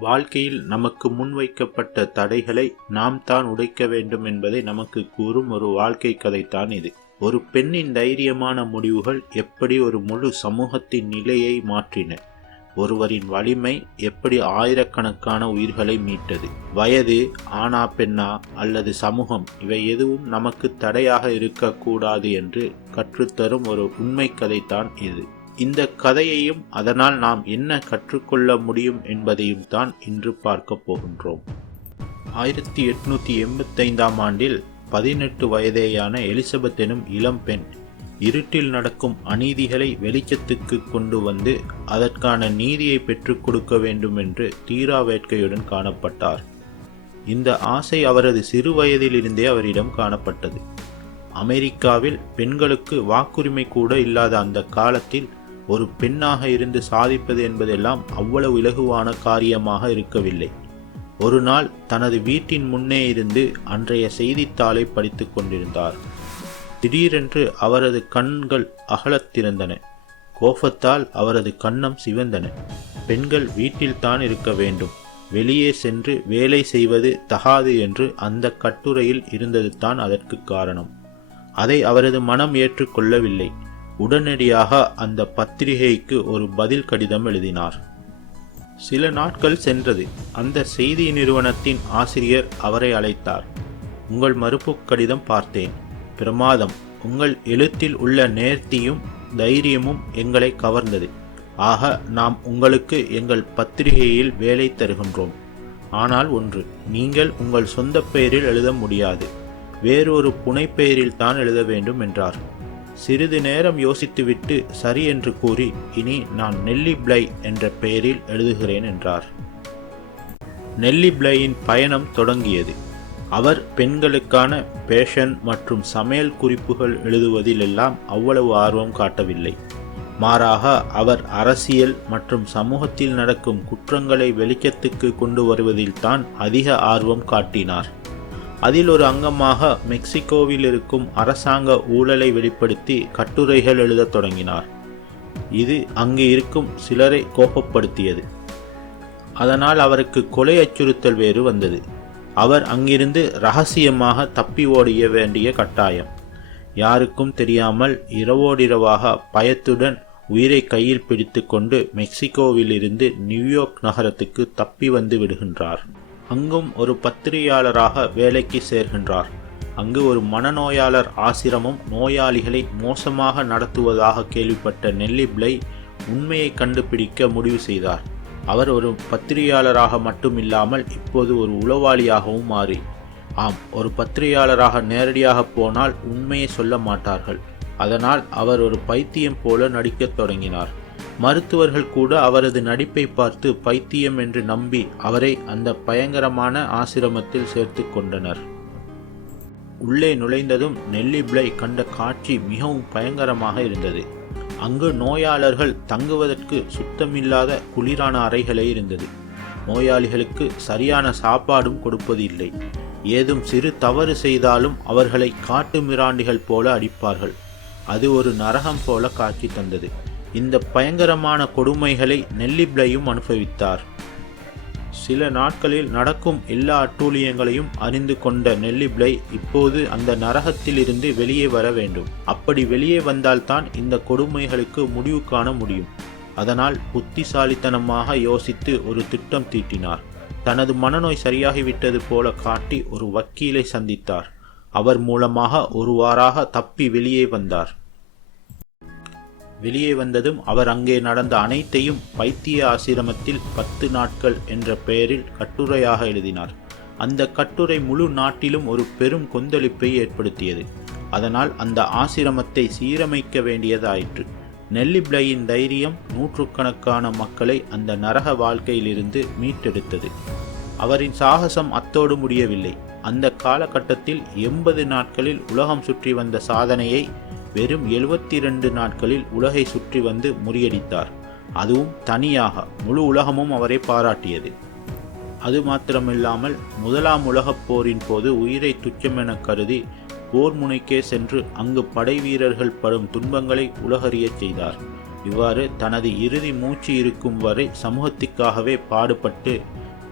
வாழ்க்கையில் நமக்கு முன்வைக்கப்பட்ட தடைகளை நாம் தான் உடைக்க வேண்டும் என்பதை நமக்கு கூறும் ஒரு வாழ்க்கை கதைத்தான் இது. ஒரு பெண்ணின் தைரியமான முடிவுகள் எப்படி ஒரு முழு சமூகத்தின் நிலையை மாற்றின? ஒருவரின் வலிமை எப்படி ஆயிரக்கணக்கான உயிர்களை மீட்டது? வயது ஆனா பெண்ணா அல்லது சமூகம் இவை எதுவும் நமக்கு தடையாக இருக்கக்கூடாது என்று கற்றுத்தரும் ஒரு உண்மை கதைத்தான் இது. இந்த கதையையும் அதனால் நாம் என்ன கற்றுக்கொள்ள முடியும் என்பதையும் தான் இன்று பார்க்க போகின்றோம். ஆயிரத்தி எட்நூத்தி எண்பத்தைந்தாம் ஆண்டில் பதினெட்டு வயதேயான எலிசபெத் எனும் இளம் பெண் இருட்டில் நடக்கும் அநீதிகளை வெளிச்சத்துக்கு கொண்டு வந்து அதற்கான நீதியை பெற்றுக் கொடுக்க வேண்டும் என்று தீரா வேட்கையுடன் காணப்பட்டார். இந்த ஆசை அவரது சிறு வயதிலிருந்தே அவரிடம் காணப்பட்டது. அமெரிக்காவில் பெண்களுக்கு வாக்குரிமை கூட இல்லாத அந்த காலத்தில் ஒரு பெண்ணாக இருந்து சாதிப்பது என்பதெல்லாம் அவ்வளவு இலகுவான காரியமாக இருக்கவில்லை. ஒரு நாள் தனது வீட்டின் முன்னே இருந்து அன்றைய செய்தித்தாளை படித்துக் கொண்டிருந்தார். திடீரென்று அவரது கண்கள் அகலத் திறந்தன கோபத்தால் அவரது கண்ணம் சிவந்தன. பெண்கள் வீட்டில்தான் இருக்க வேண்டும். வெளியே சென்று வேலை செய்வது தகாது என்று அந்த கட்டுரையில் இருந்தது தான் அதற்கு காரணம். அதை அவரது மனம் ஏற்றுக்கொள்ளவில்லை. உடனடியாக அந்த பத்திரிகைக்கு ஒரு பதில் கடிதம் எழுதினார். சில நாட்கள் சென்றது. அந்த செய்தி நிறுவனத்தின் ஆசிரியர் அவரை அழைத்தார். உங்கள் மறுப்பு கடிதம் பார்த்தேன். பிரமாதம். உங்கள் எழுத்தில் உள்ள நேர்த்தியும் தைரியமும் எங்களை கவர்ந்தது. ஆக நாம் உங்களுக்கு எங்கள் பத்திரிகையில் வேலை தருகின்றோம். ஆனால் ஒன்று நீங்கள் உங்கள் சொந்த பெயரில் எழுத முடியாது. வேறொரு புனைப்பெயரில் தான் எழுத வேண்டும் என்றார். சிறிது நேரம் யோசித்துவிட்டு சரி என்று கூறி இனி நான் நெல்லி பிளை என்ற பெயரில் எழுதுகிறேன் என்றார். நெல்லி பிளையின் பயணம் தொடங்கியது. அவர் பெண்களுக்கான பேஷன் மற்றும் சமையல் குறிப்புகள் எழுதுவதிலெல்லாம் அவ்வளவு ஆர்வம் காட்டவில்லை. மாறாக அவர் அரசியல் மற்றும் சமூகத்தில் நடக்கும் குற்றங்களை வெளிச்சத்துக்கு கொண்டு வருவதில்தான் அதிக ஆர்வம் காட்டினார். அதில் ஒரு அங்கமாக மெக்சிகோவில் இருக்கும் அரசாங்க ஊழலை வெளிப்படுத்தி கட்டுரைகள் எழுதத் தொடங்கினார். இது அங்கு இருக்கும் சிலரை கோபப்படுத்தியது. அதனால் அவருக்கு கொலை அச்சுறுத்தல் வேறு வந்தது. அவர் அங்கிருந்து ரகசியமாக தப்பி ஓடிய வேண்டிய கட்டாயம். யாருக்கும் தெரியாமல் இரவோடிரவாக பயத்துடன் உயிரை கையில் பிடித்துக்கொண்டு மெக்சிகோவிலிருந்து நியூயார்க் நகரத்துக்கு தப்பி வந்து விடுகின்றார். அங்கும் ஒரு பத்திரிகையாளராக வேலைக்கு சேர்கின்றார். அங்கு ஒரு மனநோயாளர் ஆசிரமம் நோயாளிகளை மோசமாக நடத்துவதாக கேள்விப்பட்ட நெல்லி பிளை உண்மையை கண்டுபிடிக்க முடிவு செய்தார். அவர் ஒரு பத்திரிகையாளராக மட்டுமில்லாமல் இப்போது ஒரு உளவாளியாகவும் மாறி ஆம் ஒரு பத்திரிகையாளராக நேரடியாக போனால் உண்மையை சொல்ல மாட்டார்கள். அதனால் அவர் ஒரு பைத்தியம் போல நடிக்கத் தொடங்கினார். மருத்துவர்கள் கூட அவரது நடிப்பை பார்த்து பைத்தியம் என்று நம்பி அவரை அந்த பயங்கரமான ஆசிரமத்தில் சேர்த்து கொண்டனர். உள்ளே நுழைந்ததும் நெல்லி பிளை கண்ட காட்சி மிகவும் பயங்கரமாக இருந்தது. அங்கு நோயாளர்கள் தங்குவதற்கு சுத்தமில்லாத குளிரான அறைகளே இருந்தது. நோயாளிகளுக்கு சரியான சாப்பாடும் கொடுப்பதில்லை. ஏதும் சிறு தவறு செய்தாலும் அவர்களை காட்டு மிராண்டிகள் போல அடிப்பார்கள். அது ஒரு நரகம் போல காட்சி தந்தது. இந்த பயங்கரமான கொடுமைகளை நெல்லிப்ளையும் அனுபவித்தார். சில நாட்களில் நடக்கும் எல்லா அட்டூழியங்களையும் அறிந்து கொண்ட நெல்லிப்ளை இப்போது அந்த நரகத்திலிருந்து வெளியே வர வேண்டும். அப்படி வெளியே வந்தால்தான் இந்த கொடுமைகளுக்கு முடிவு காண முடியும். அதனால் புத்திசாலித்தனமாக யோசித்து ஒரு திட்டம் தீட்டினார். தனது மனநோய் சரியாகிவிட்டது போல காட்டி ஒரு வக்கீலை சந்தித்தார். அவர் மூலமாக ஒருவாறாக தப்பி வெளியே வந்தார். வெளியே வந்ததும் அவர் அங்கே நடந்த அனைத்தையும் பைத்திய ஆசிரமத்தில் பத்து நாட்கள் என்ற பெயரில் கட்டுரையாக எழுதினார். அந்த கட்டுரை முழு நாட்டிலும் ஒரு பெரும் கொந்தளிப்பை ஏற்படுத்தியது. அதனால் அந்த ஆசிரமத்தை சீரமைக்க வேண்டியதாயிற்று. நெல்லிப்ளையின் தைரியம் நூற்றுக்கணக்கான மக்களை அந்த நரக வாழ்க்கையிலிருந்து மீட்டெடுத்தது. அவரின் சாகசம் அத்தோடு முடியவில்லை. அந்த காலகட்டத்தில் எண்பது நாட்களில் உலகம் சுற்றி வந்த சாதனையை வெறும் எழுபத்தி இரண்டு நாட்களில் உலகை சுற்றி வந்து முறியடித்தார். அதுவும் தனியாக முழு உலகமும் அவரை பாராட்டியது. அது மாத்திரமில்லாமல் முதலாம் உலகப் போரின் போது உயிரை துச்சமென கருதி போர் முனைக்கே சென்று அங்கு படை வீரர்கள் படும் துன்பங்களை உலகறியச் செய்தார். இவ்வாறு தனது இறுதி மூச்சு இருக்கும் வரை சமூகத்திற்காகவே பாடுபட்டு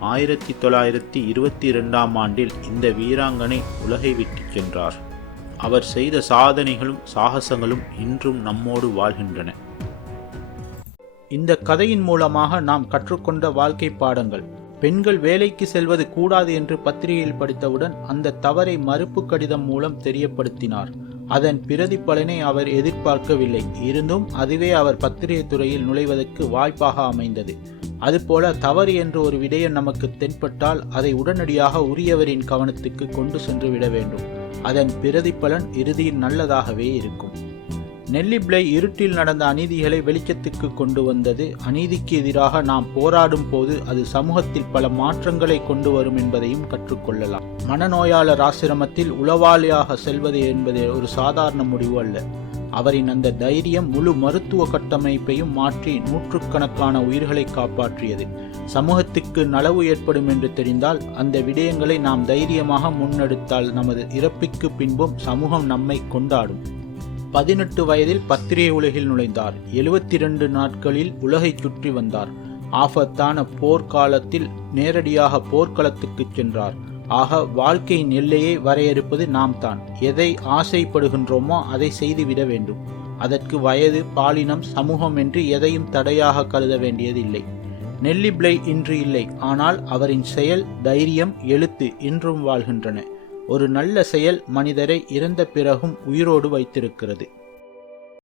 ஆயிரத்தி தொள்ளாயிரத்தி இருபத்தி இரண்டாம் ஆண்டில் இந்த வீராங்கனை உலகை விட்டுச் சென்றார். அவர் செய்த சாதனைகளும் சாகசங்களும் இன்றும் நம்மோடு வாழ்கின்றன. இந்த கதையின் மூலமாக நாம் கற்றுக்கொண்ட வாழ்க்கை பாடங்கள் பெண்கள் வேலைக்கு செல்வது கூடாது என்று பத்திரிகையில் படித்தவுடன் அந்த தவறை மறுப்பு கடிதம் மூலம் தெரியப்படுத்தினார். அதன் பிரதிபலனை அவர் எதிர்பார்க்கவில்லை. இருந்தும் அதுவே அவர் பத்திரிகை துறையில் நுழைவதற்கு வாய்ப்பாக அமைந்தது. அதுபோல தவறு என்று ஒரு விடயம் நமக்கு தென்பட்டால் அதை உடனடியாக உரியவரின் கவனத்துக்கு கொண்டு சென்று விட வேண்டும். அதன் பிரதிபலன் இறுதியில் நல்லதாகவே இருக்கும். நெல்லிப்ளை இருட்டில் நடந்த அநீதிகளை வெளிச்சத்துக்கு கொண்டு வந்தது அநீதிக்கு எதிராக நாம் போராடும் போது அது சமூகத்தில் பல மாற்றங்களை கொண்டு வரும் என்பதையும் கற்றுக்கொள்ளலாம். மனநோயாளர் ஆசிரமத்தில் உளவாளியாக செல்வது என்பது ஒரு சாதாரண முடிவு அல்ல. அவரின் அந்த தைரியம் முழு மருத்துவ கட்டமைப்பையும் மாற்றி நூற்றுக்கணக்கான உயிர்களை காப்பாற்றியது. சமூகத்துக்கு நலவு ஏற்படும் என்று தெரிந்தால் அந்த விடயங்களை நாம் தைரியமாக முன்னெடுத்தால் நமது இறப்பிற்கு பின்பும் சமூகம் நம்மை கொண்டாடும். பதினெட்டு வயதில் பத்திரிகை உலகில் நுழைந்தார். எழுபத்தி இரண்டு நாட்களில் உலகை சுற்றி வந்தார். ஆபத்தான போர்க்காலத்தில் நேரடியாக போர்க்களத்துக்கு சென்றார். ஆக வாழ்க்கையின் எல்லையை வரையறுப்பது நாம் தான் எதை ஆசைப்படுகின்றோமோ அதை செய்துவிட வேண்டும். அதற்கு வயது பாலினம் சமூகம் என்று எதையும் தடையாக கருத வேண்டியதில்லை. நெல்லி பிளை இன்று இல்லை. ஆனால் அவரின் செயல் தைரியம் எழுத்து இன்றும் வாழ்கின்றன. ஒரு நல்ல செயல் மனிதரை இறந்த பிறகும் உயிரோடு வைத்திருக்கிறது.